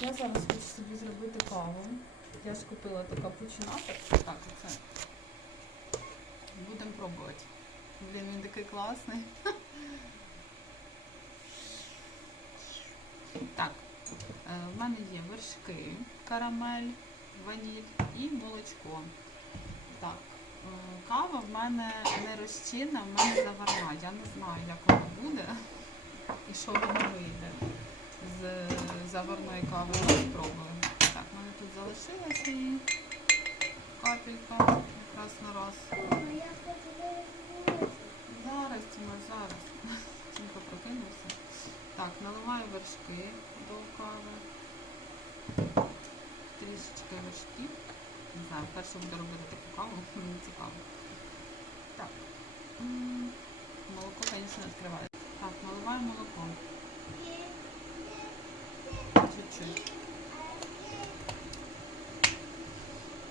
зараз хочу собі зробити каву. Я ж купила така капучинатор. Так, оце. Будемо пробувати. Блін, він такий класний. Так, е, в мене є вершки, карамель, ваніль і молочко. Так, е, кава в мене не розчинна, в мене заварна. Я не знаю, як вона буде і що воно вийде заварної кави. Ну, Спробую. Так, в мене тут залишилася її капелька якраз на раз. Зараз, Тіма, зараз. Тімка прокинувся. Так, наливаю вершки до кави. Трішечки вершків. Не знаю, вперше буду робити таку каву, мені цікаво. Так. Молоко, звісно, відкриваю. Так, наливаю молоко. Чуть-чуть.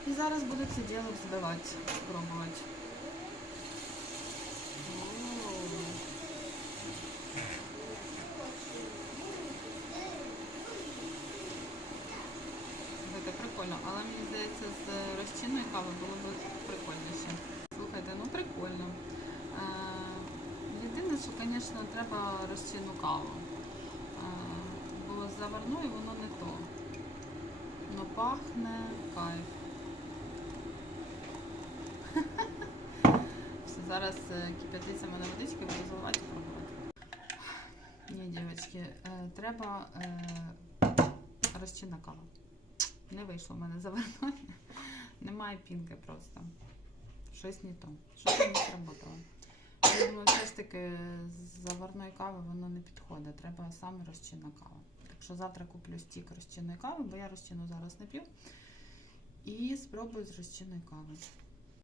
І зараз буду це діло взбивати, пробувати. Слухайте, прикольно, але мені здається, з розчинною кави було б прикольніше. Слухайте, ну прикольно. Е, єдине, що, звісно, треба розчинну каву. Бо з воно не то. Воно пахне кайф. Все, зараз е, кип'ятиться мене водички, буду заливати і пробувати. Ні, дівчатки, е, треба е, розчинна кава. Не вийшло в мене заварної. Немає пінки просто. Щось не то. Щось не сработало. Я думаю, все ж таки заварної кави воно не підходить. Треба саме розчинна кава. Що завтра куплю стік розчинної кави, бо я розчину зараз не п'ю. І спробую з розчинної кави.